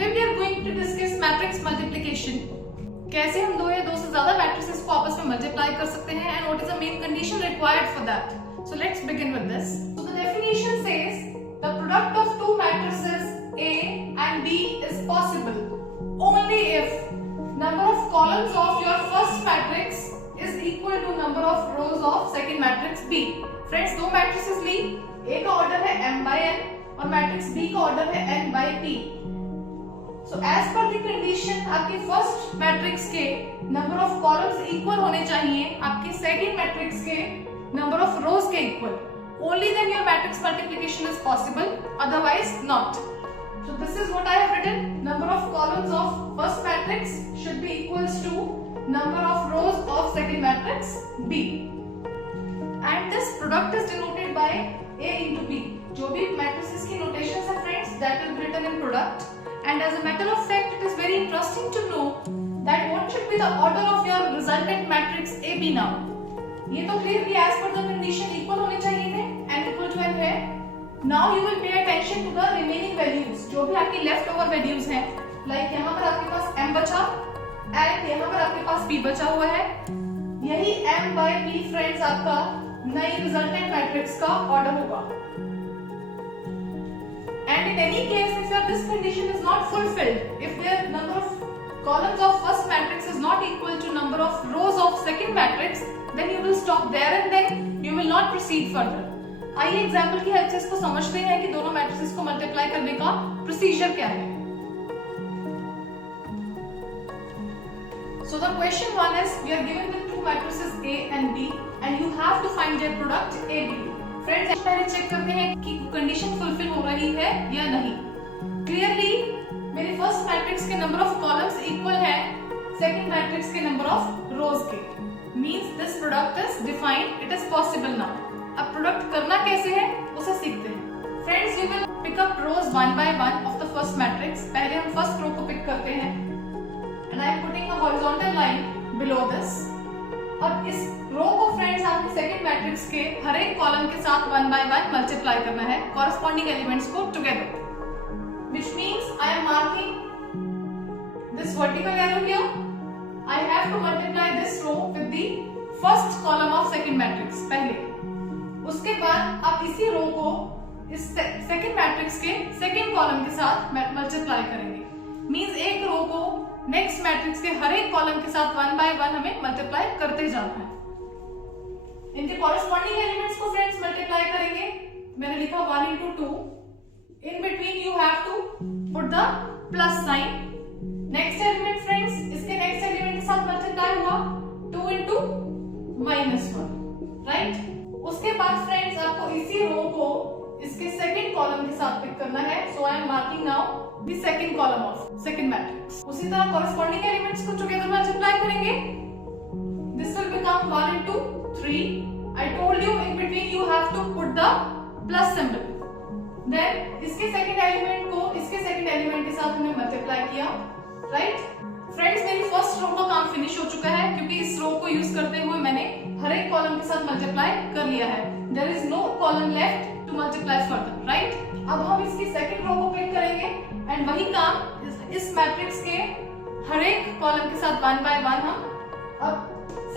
Today we are going to discuss matrix multiplication. कैसे हम दो या दो से ज्यादा मैट्रिसेस को आपस में मल्टीप्लाई कर सकते हैं and what is the main condition required for that. So let's begin with this. So the definition says the product of two matrices A and B is possible only if number of columns of your first matrix is equal to number of rows of second matrix B. Friends, दो matrices Lee, A का order है m by n और matrix B का order है n by p. So as per the condition, आपके first matrix के number of columns equal होने चाहिए आपके सेकंड मैट्रिक्स के नंबर ऑफ रोज के equal. Only then your matrix multiplication is possible, otherwise not. So this is what I have written. Number of columns of first matrix should be equals to number of rows of second matrix B. And this product is denoted by A into B. जो भी matrices की notations है friends, that will be written in product. And as a matter of fact, it is very interesting to know that what should be the order of your resultant matrix AB now. ये तो clearly as per the condition equal होने चाहिए थे, n equal to n है. Now you will pay attention to the remaining values, जो भी आपकी left over values हैं. Like यहाँ पर आपके पास m बचा and यहाँ पर आपके पास p बचा हुआ है. यही m by p friends आपका नई resultant matrix का order होगा. And in any case, if this condition is not fulfilled, if the number of columns of first matrix is not equal to number of rows of second matrix, then you will stop there and then you will not proceed further. आइए example की help से इसको समझते हैं कि दोनों matrices को multiply करने का प्रोसीजर क्या है. So the question one is, we are given the two matrices A and B and you have to find their product AB. Friends, पहले चेक करते हैं कि कंडीशन फुलफिल हो रही है या नहीं. क्लियरली मेरे फर्स्ट मैट्रिक्स के नंबर ऑफ कॉलम्स इक्वल है सेकंड मैट्रिक्स के नंबर ऑफ रोज के. Means this product is defined, it is possible now. अब प्रोडक्ट करना कैसे है उसे सीखते हैं. Friends, we will pick up rows one by one of the first matrix. पहले हम फर्स्ट रो को पिक करते हैं and I am putting a horizontal line below this. और इस रो को फ्रेंड्स आपके सेकंड मैट्रिक्स के हर एक कॉलम के साथ वन बाय वन मल्टीप्लाई करना है कॉरेस्पॉन्डिंग एलिमेंट्स को together, which means I am marking this vertical arrow here. I have to multiply this row with the first column of second matrix पहले. उसके बाद आप इसी रो को इस सेकंड मैट्रिक्स के सेकंड कॉलम के साथ मल्टीप्लाई करेंगे. मींस एक रो को नेक्स्ट मैट्रिक्स के हर एक कॉलम के साथ वन बाय वन हमें मल्टीप्लाई करते जाना है. इनके कॉरेस्पॉन्डिंग एलिमेंट्स को फ्रेंड्स मल्टीप्लाई करेंगे. मैंने लिखा 1 into 2. In between you have to put the plus sign. Next element friends, इसके नेक्स्ट एलिमेंट के साथ मल्टीप्लाई हुआ 2 into -1, राइट. उसके बाद फ्रेंड्स आपको इसी रो को इसके सेकंड कॉलम के साथ पिक करना है. So I am marking now the second column of second matrix. उसी तरह कॉरेस्पॉन्डिंग एलिमेंट्स को टुगेदर मल्टीप्लाई करेंगे. This will become 1 into 3. I told you in between you have to put the plus symbol. Then इसके second element को इसके second element के साथ हमने मल्टीप्लाई किया, राइट. फ्रेंड्स, मेरी फर्स्ट रो का काम फिनिश हो चुका है क्योंकि इस रो को यूज करते हुए मैंने हर एक कॉलम के साथ मल्टीप्लाई कर लिया है. There is no column left to multiply further, right? अब हम इसकी सेकंड रो को पिक करेंगे एंड वही काम इस मैट्रिक्स के हर एक कॉलम के साथ वन बाय वन हम अब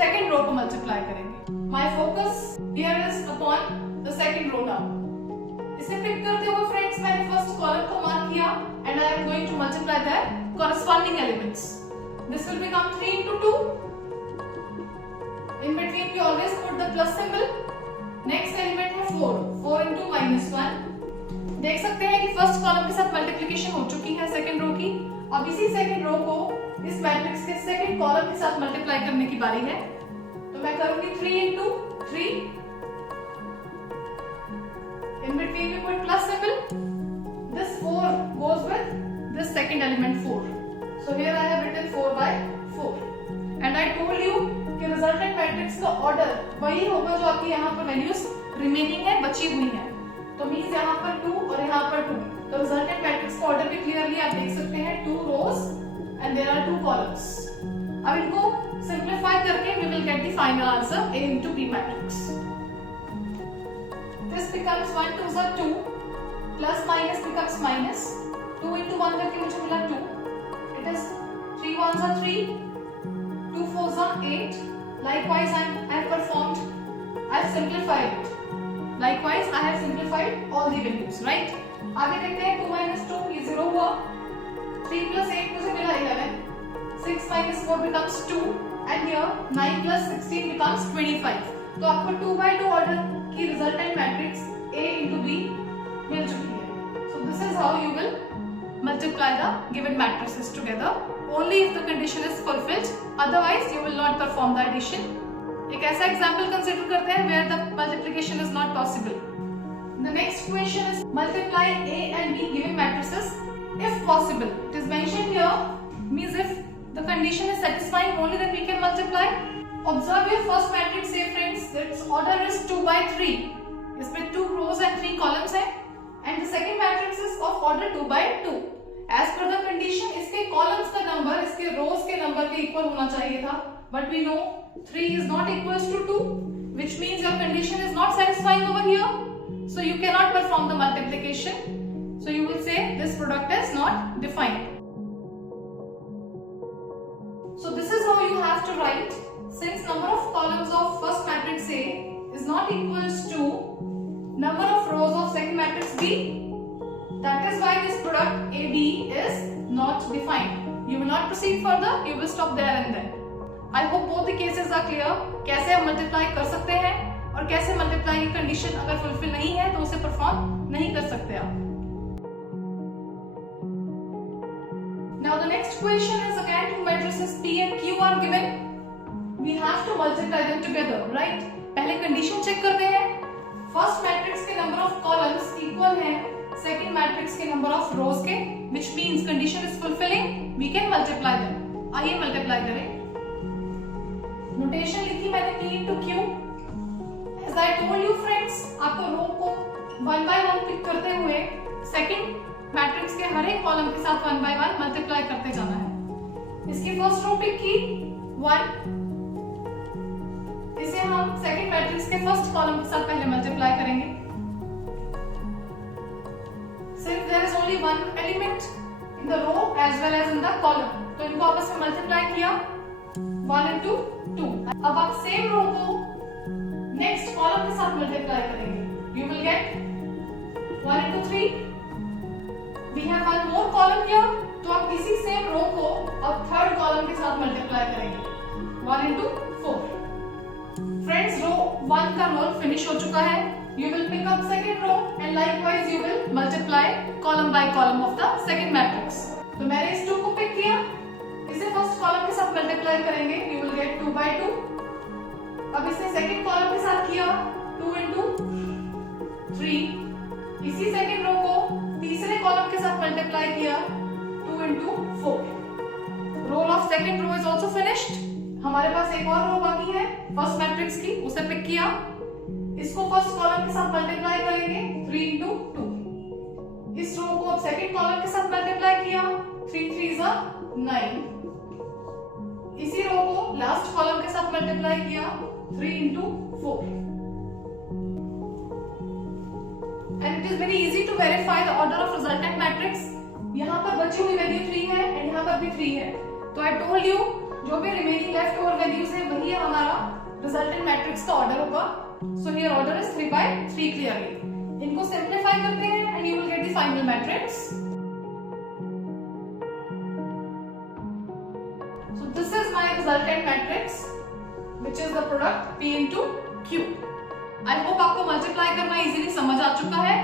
सेकंड रो को मल्टीप्लाई करेंगे. My focus here is upon the second row now. इसे पिक करते हुए फ्रेंड्स मैंने फर्स्ट कॉलम को मार्क किया and I am going to multiply their corresponding elements. This will become 3 into 2. In between we always put the plus symbol. Next element है 4. 4 into -1. देख सकते हैं कि फर्स्ट कॉलम के साथ मल्टीप्लिकेशन हो चुकी है सेकंड रो की. अब इसी सेकंड रो को इस मैट्रिक्स के सेकंड कॉलम के साथ मल्टीप्लाई करने की बारी है. तो मैं करूंगी 3 into 3. In between we put plus symbol. This 4 goes with this second element 4. So here I have written 4 by 4. And I told you कि resultant matrix का order वही होगा जो आपकी यहाँ पर values remaining है, बची हुई है. तो means यहाँ पर 2 और यहाँ पर 2. तो resultant matrix का order भी clearly आप देख सकते हैं 2 rows and there are 2 columns. अब इनको simplify करके we will get the final answer A into B matrix. This becomes 1 2s are 2, plus minus becomes minus, 2 into 1 करके मुझे मिला 2. It is 3 ones are 3, 2 fours are 8. Likewise, I have performed. I have simplified it. Likewise, I have simplified all the values. Right? आगे देखते हैं 2 minus 2 ये 0 हुआ. 3 plus 8 मुझे मिला 11. 6 minus 4 becomes 2. And here 9 plus 16 becomes 25. तो आपको 2 by 2 ऑर्डर की resultant matrix A into B मिल चुकी है. So this is how you will multiply the given matrices together. Only if the condition is fulfilled. Otherwise, you will not perform the addition. एक ऐसा example consider करते हैं where the multiplication is not possible. The next question is multiply A and B given matrices if possible. It is mentioned here means if the condition is satisfying only then we can multiply. Observe your first matrix say friends, its order is 2 by 3. इसमें 2 rows and 3 columns है. And the second matrix is of order 2 by 2. As per the condition, इसके columns का number इसके rows के number के equal होना चाहिए था. But we know 3 is not equals to 2, which means your condition is not satisfying over here. So you cannot perform the multiplication. So you will say this product is not defined. So this is how you have to write. Since number of columns of first matrix A is not equals to number of rows of second matrix B, that is why this product AB is not defined. You will not proceed further. You will stop there and then. I hope both the cases are clear. कैसे हम multiply कर सकते हैं और कैसे multiply की condition अगर fulfil नहीं है तो उसे परफॉर्म नहीं कर सकते आप. Now the next question is again two matrices P and Q are given. We have to multiply them together, right? पहले कंडीशन चेक करते हैं. फर्स्ट मैट्रिक्स के नंबर ऑफ कॉलम्स इक्वल है सेकंड मैट्रिक्स के नंबर ऑफ रोज के, which means condition is fulfilling. We can multiply them. आइए multiply करें. Notation लिखी मैंने P into Q. As I told you friends, आपको रो को 1 by 1 पिक करते हुए सेकंड मैट्रिक्स के हर एक कॉलम के साथ 1 by 1 मल्टीप्लाई करते जाना है. इसकी फर्स्ट रो पिक की 1. इसे हम सेकंड मैट्रिक्स के फर्स्ट कॉलम के साथ पहले मल्टीप्लाई करेंगे. Since there is only one element in the row as well as in the column, तो इनको आपस में मल्टीप्लाई किया 1 into 2. अब आप सेम रो को नेक्स्ट कॉलम के साथ मल्टीप्लाई करेंगे. You will get 1 into 3. We have one more column here, तो आप इसी सेम रो को अब थर्ड कॉलम के साथ मल्टीप्लाई करेंगे 1 into 4. Friends, row 1 का रोल फिनिश हो चुका है. You will pick up second row and likewise you will multiply column by column of the second matrix. तो मैंने इस 2 को पिक किया, इसे फर्स्ट कॉलम के साथ मल्टीप्लाई करेंगे. You will get 2 by 2. अब इसे सेकंड कॉलम के साथ किया 2 into 3. इसी सेकंड रो को तीसरे कॉलम के साथ मल्टीप्लाई किया 2 into 4. Row of second row is also finished. हमारे पास एक और रो बाकी है फर्स्ट मैट्रिक्स की, उसे पिक किया. इसको फर्स्ट कॉलम के साथ मल्टीप्लाई करेंगे 3 into 2. इस रो को अब सेकंड कॉलम के साथ मल्टीप्लाई किया 3 3s are 9. इसी रो को लास्ट कॉलम के साथ मल्टीप्लाई किया 3 into 4. And it is very easy to verify the order of resultant matrix. यहाँ पर बची हुई वैल्यू 3 है और यहाँ पर भी 3 है. तो I told you जो भी रिमेनिंग लेफ्ट ओवर वैल्यूज है वही हमारा रिजल्टेंट मैट्रिक्स का ऑर्डर होगा. So here order is 3 by 3 clearly. इनको सिंपलीफाई करते हैं and you will get the final matrix. So this is my resultant matrix which is the product P into Q. I hope आपको multiply करना easily समझ आ चुका है.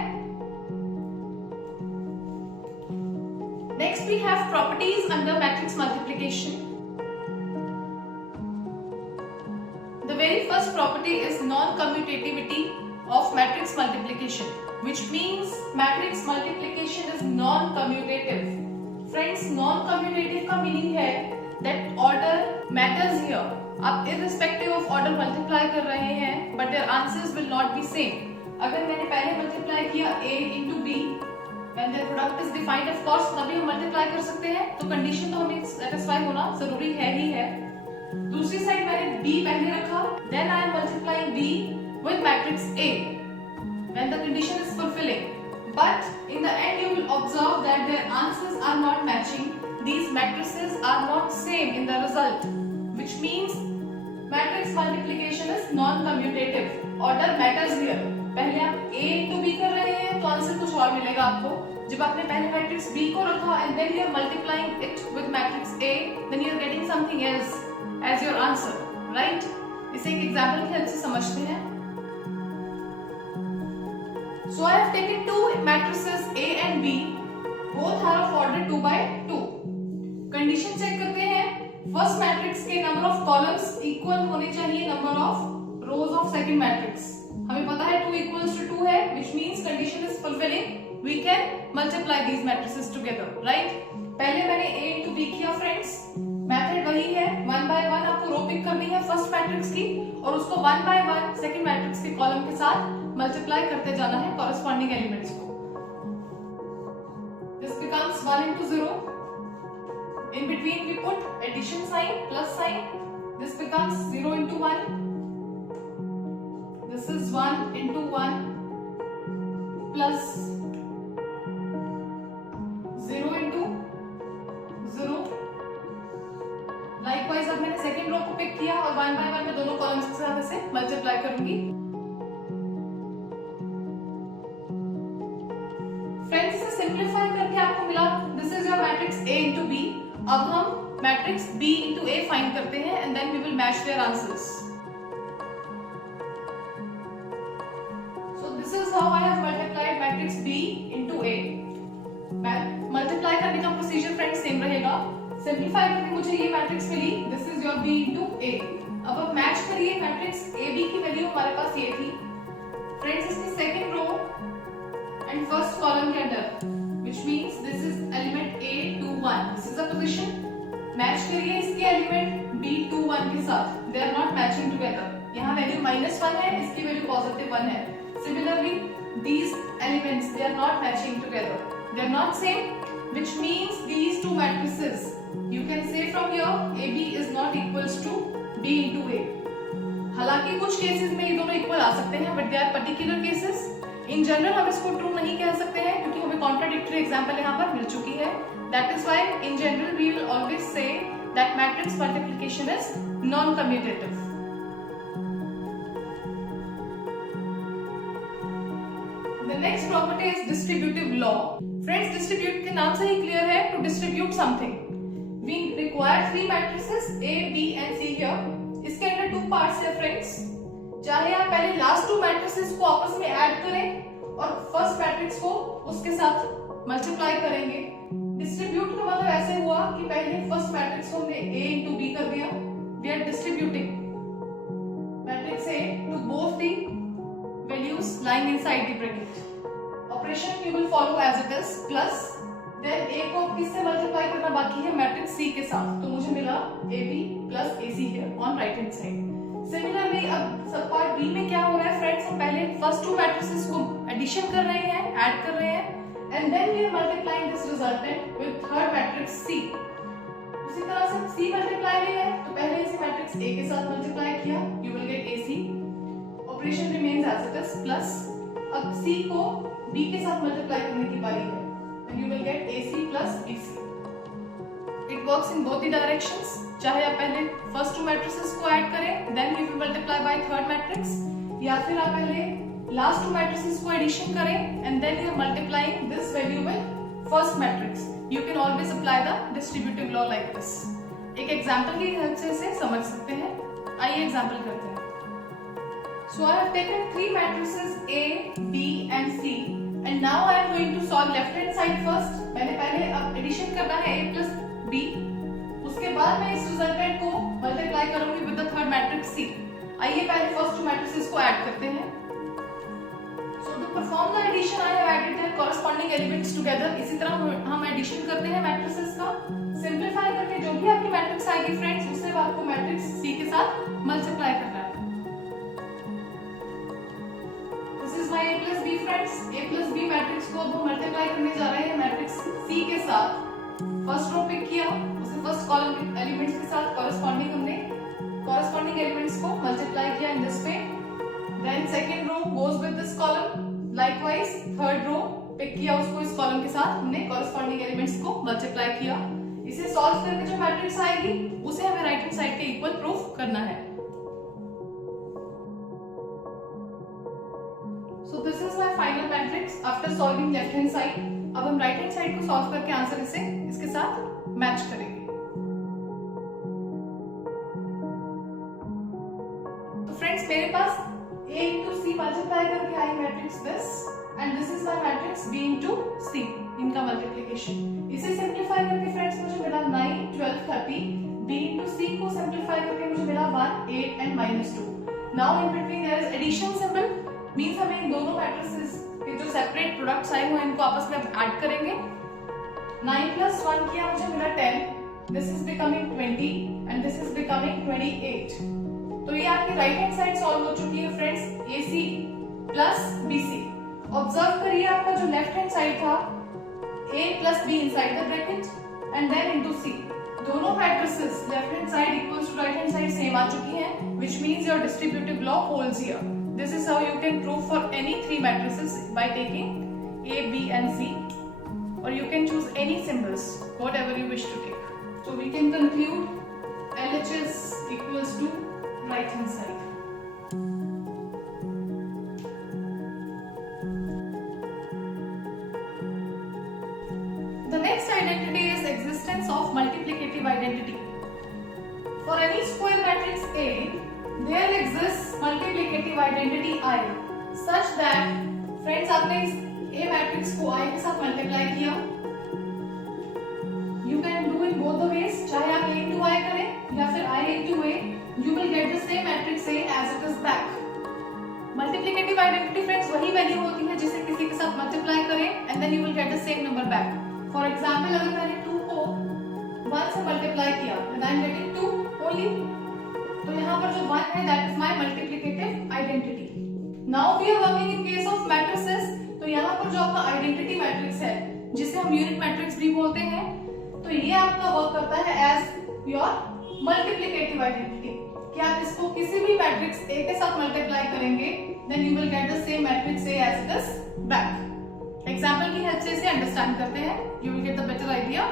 Next we have properties under matrix multiplication. The very first property is non-commutativity of matrix multiplication, which means matrix multiplication is non-commutative. Friends, non-commutative का meaning है that order matters here. आप irrespective of order multiply कर रहे हैं, but their answers will not be same. अगर मैंने पहले multiply किया A into B, when their product is defined, of course, तभी हम multiply कर सकते हैं. तो condition तो हमें satisfy होना जरूरी है ही है. दूसरी साइड मैंने B पहले रखा, then I am multiplying B with matrix A when the condition is fulfilling. but in the end you will observe that their answers are not matching. These matrices are not same in the result, which means matrix multiplication is non-commutative. Order matters here. पहले आप A into B कर रहे हैं तो answer कुछ और मिलेगा आपको. जब आपने पहले मैट्रिक्स B को रखा and then you are multiplying it with matrix A, then you are getting something else as your answer, right? इसे एक एग्जांपल की हेल्प से समझते हैं. So I have taken two matrices A and B. Both are of order 2 by 2. Condition check करते हैं. First matrix के number of columns equal होने चाहिए number of rose of second matrix. हमें पता है 2 equals to 2 है, which means condition is fulfilling. We can multiply these matrices together, right? पहले मैंने A into B किया फ्रेंड्स. मेथड वही है, 1 by 1 आपको रो पिक करनी है फर्स्ट मैट्रिक्स की और उसको 1 by 1 सेकंड मैट्रिक्स के कॉलम के साथ मल्टीप्लाई करते जाना है कॉरेस्पॉन्डिंग एलिमेंट्स को. This becomes 1 into 0. In between we put addition sign, plus sign. This becomes 0 into 1. This is 1 into 1 plus 0 into 0. Likewise अब मैंने सेकेंड रो को पिक किया और 1 by 1 में दोनों कॉलम्स के साथ इसे मल्टीप्लाई करूंगी. फ्रेंड्स इसे सिंप्लीफाई करके आपको मिला this is your matrix A into B. अब हम matrix B into A find करते हैं and then we will match their answers. So this is how I have multiplied matrix B into A. Multiply करने का procedure friends same रहेगा. Simplify करके मुझे ये मैट्रिक्स मिली, this is your B into A. अब आप मैच करिए मैट्रिक्स AB की वैल्यू हमारे पास ये थी फ्रेंड्स. इसकी second row and first column के अंदर, which means this is element A 2 1. This is a position. Match करिए इसके एलिमेंट B 2 1 के साथ. They are not matching together. यहाँ वैल्यू -1 है, इसकी वैल्यू +1 है. Similarly, these elements they are not matching together. They are not same, which means these two matrices you can say from here AB is not equals to B into A. हालांकि कुछ cases में ये दोनों equal आ सकते हैं, but they are particular cases. In general हम इसको true नहीं कह सकते हैं क्योंकि हमें कॉन्ट्राडिक्टरी एग्जांपल यहाँ पर मिल चुकी है. That is why in general we will always say that matrix multiplication is non-commutative. The next property is distributive law. Friends, distribute के नाम से ही clear है to distribute something. We require 3 matrices A, B and C here. इसके अंदर 2 parts है friends. चाहे आप पहले लास्ट 2 मैट्रिसेस को आपस में ऐड करें और फर्स्ट मैट्रिक्स को उसके साथ मल्टीप्लाई करेंगे. डिस्ट्रीब्यूट का मतलब ऐसे हुआ कि पहले फर्स्ट मैट्रिक्स को हमने A into B कर दिया. We are distributing matrix A to both the values lying inside the bracket. Operation you will follow as it is plus then A को किससे मल्टीप्लाई करना बाकी है मैट्रिक्स C के साथ. तो मुझे मिला AB plus AC here on right hand side. Similarly अब सब पार्ट बी में क्या हो रहा है फ्रेंड्स, हम पहले फर्स्ट 2 मैट्रिसेस को एडिशन कर रहे हैं, ऐड कर रहे हैं and then we are multiplying this resultant with third matrix C. उसी तरह से सी मल्टीप्लाई भी है तो पहले इसे मैट्रिक्स ए के साथ मल्टीप्लाई किया, you will get AC. Operation remains as it is plus अब सी को बी के साथ मल्टीप्लाई करने की बारी है and you will get AC plus BC. It works in both the directions. चाहे आप पहले फर्स्ट 2 मैट्रिसेस को ऐड करें then you will multiply by third matrix, या फिर आप पहले लास्ट 2 मैट्रिसेस को एडिशन करें and then you are multiplying this value with first matrix. You can always apply the distributive law like this. एक example की help से इसे समझ सकते हैं. आइए एग्जांपल करते हैं. So I have taken 3 matrices A, B and C and now I am going to solve left hand side first. मैंने पहले अब एडिशन करना है A plus B, उसके बाद मैं इस रिजल्टेंट को मल्टीप्लाई करूंगी with the third matrix C. आइए पहले फर्स्ट 2 मैट्रिसेस को ऐड करते हैं. So to perform the addition I have added their corresponding elements together. इसी तरह हम एडिशन करते हैं मैट्रिसेस का. सिंपलीफाई करके जो भी आपकी मैट्रिक्स आएगी फ्रेंड्स उससे आपको मैट्रिक्स C के साथ मल्टीप्लाई करना है. This is my A plus B friends. A plus B matrix को अब हम मल्टीप्लाई करने जा रहे हैं मैट्रिक्स C के साथ. फर्स्ट रो पिक किया, उसे फर्स्ट कॉलम के एलिमेंट्स के साथ कॉरेस्पॉन्डिंग हमने कॉरेस्पॉन्डिंग एलिमेंट्स को मल्टीप्लाई किया in this way. Then second row goes with this column, likewise third row pick किया उसको इस कॉलम के साथ, हमने कॉरेस्पॉन्डिंग एलिमेंट्स को मल्टीप्लाई किया। इसे सॉल्व करके जो मैट्रिक्स आएगी उसे हमें राइट हैंड साइड के इक्वल प्रूफ करना है। So this is my final matrix after solving left hand side। अब हम राइट हैंड साइड को सॉल्व करके आंसर इसके साथ मैच करेंगे। तो फ्रेंड्स मेरे पास A into C मल्टीप्लाई करके आई matrix this and this is my matrix B into C, इनका मल्टीप्लिकेशन। इसे सिंपलीफाई करके फ्रेंड्स मुझे मिला 9, 12, 30। B into C को सिंपलीफाई करके मुझे मिला 1, 8 and -2। Now in between there is addition symbol, means हमें इन दोनों मैट्रिसेस के जो सेपरेट प्रोडक्ट्स आए हुए हैं इनको आपस में ऐड करेंगे। 9 plus 1 किया मुझे मिला 10, this is becoming 20 and this is becoming 28। तो ये आपकी राइट हैंड साइड सॉल्व हो चुकी है friends, AC plus BC। Observe करिए आपका जो लेफ्ट हैंड साइड था A plus B inside the bracket and then into C, दोनों matrices left hand side equals to right hand side same आ चुकी हैं, which means your distributive law holds here। This is how you can prove for any three matrices by taking A, B and C, or you can choose any symbols, whatever you wish to take। So we can conclude LHS equals to right hand side। The next identity is existence of multiplicative identity। For any square matrix A, there exists multiplicative identity I such that friends आपने इस A matrix को I के साथ multiply किया। You can do in both the ways, चाहे आप A into I करें या फिर I into A, you will get the same matrix A as it is back। Multiplicative identity friends वही वैल्यू होती है जिसे किसी के साथ मल्टीप्लाई करें and then you will get the same number back। For example अगर मैंने 2 को 1 से मल्टीप्लाई किया then I am getting 2 only। तो यहाँ पर जो 1 है that is my multiplicative identity। Now we are working in case of matrices। तो यहाँ पर जो आपका आइडेंटिटी मैट्रिक्स है जिसे हम यूनिट मैट्रिक्स भी बोलते हैं, तो ये आपका वर्क करता है एज योर मल्टीप्लिकेटिव आइडेंटिटी कि आप इसको किसी भी मैट्रिक्स A के साथ मल्टीप्लाई करेंगे then you will get the same matrix A as it is back। Example की हेल्प से इसे अंडरस्टैंड करते हैं, you will get the better idea।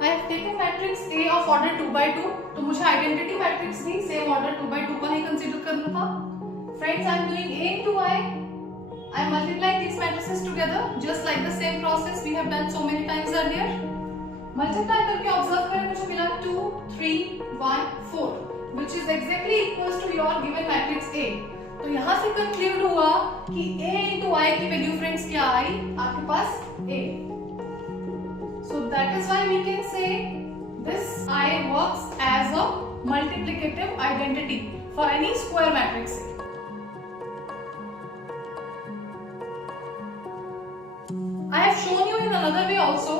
I have taken matrix A of order 2 by 2, तो मुझे आइडेंटिटी मैट्रिक्स भी same order 2 by 2 का ही consider करना था। Friends, I am doing A into I am multiplying these matrices together just like the same process we have done so many times earlier। Multiply करके observe करें मुझे मिला 2, 3, 1, 4 which is exactly equals to your given matrix A। तो यहाँ से conclude हुआ कि A into I की वैल्यू फ्रेंड्स क्या आई आपके पास A। So that is why we can say this I works as a multiplicative identity for any square matrix A। I have shown you in another way also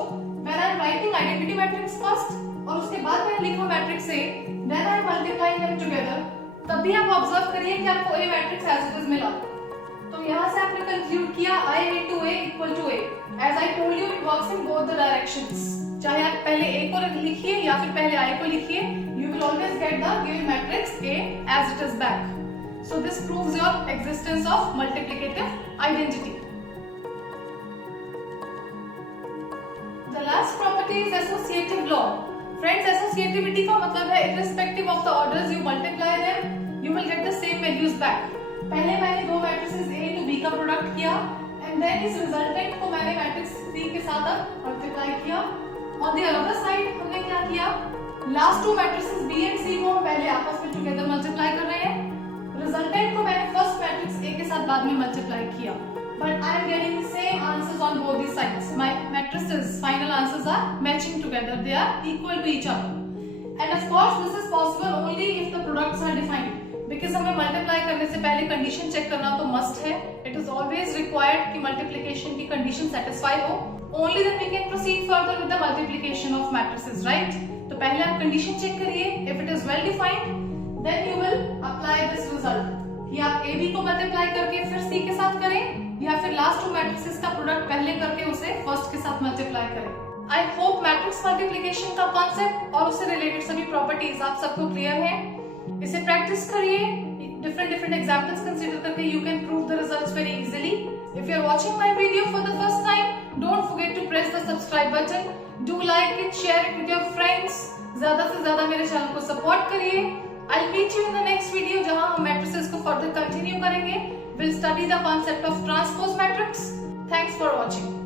when I am writing identity matrix first और उसके बाद मैंने लिखा matrix A, then I am multiplying them together। तब भी आप observe करिए कि आपको A matrix as it is मिला। तो यहाँ से आपने कंक्लूड किया I into A equal to A। As I told you, it works in both the directions। चाहे आप पहले A को लिखिए या फिर पहले I को लिखिए, you will always get the given matrix A as it is back। So this proves your existence of multiplicative identity। The last property is associative law। Friends, associativity का मतलब है irrespective of the orders you multiply them, you will get the same values back। पहले मैंने दो matrices A into B का product किया and then इस resultant को मैंने मैट्रिक्स C के साथ मल्टीप्लाई किया। On the other side हमने क्या किया, last to matrices B and C को हम पहले आपस में टुगेदर मल्टीप्लाई कर रहे हैं, रिजल्टेंट को मैंने फर्स्ट मैट्रिक्स A के साथ बाद में मल्टीप्लाई किया। But I am getting the same answers on both these sides। My matrices final answers are matching together, they are equal to each other। And of course this is possible only if the products are defined। Because हमें multiply करने से पहले condition check करना तो must है। It is always required कि multiplication की condition satisfy हो, only then we can proceed further with the multiplication of matrices, right. तो पहले आप कंडीशन चेक करिए, if it is well defined then you will apply this result कि आप A B को मल्टीप्लाई करके फिर सी के साथ करें या फिर लास्ट टू मैट्रिसेस का प्रोडक्ट पहले करके उसे फर्स्ट के साथ मल्टीप्लाई करें। आई होप मैट्रिक्स मल्टीप्लिकेशन का कॉन्सेप्ट और उससे रिलेटेड सभी प्रॉपर्टीज आप सबको क्लियर है। इसे प्रैक्टिस करिए, different examples consider करके you can prove the results very easily. If you are watching my video for the first time, don't forget to press the subscribe button. Do like it, share it with your friends. ज़्यादा से ज़्यादा मेरे channel को support करिए. I'll meet you in the next video जहाँ हम matrices को further continue करेंगे. We'll study the concept of transpose matrix. Thanks for watching.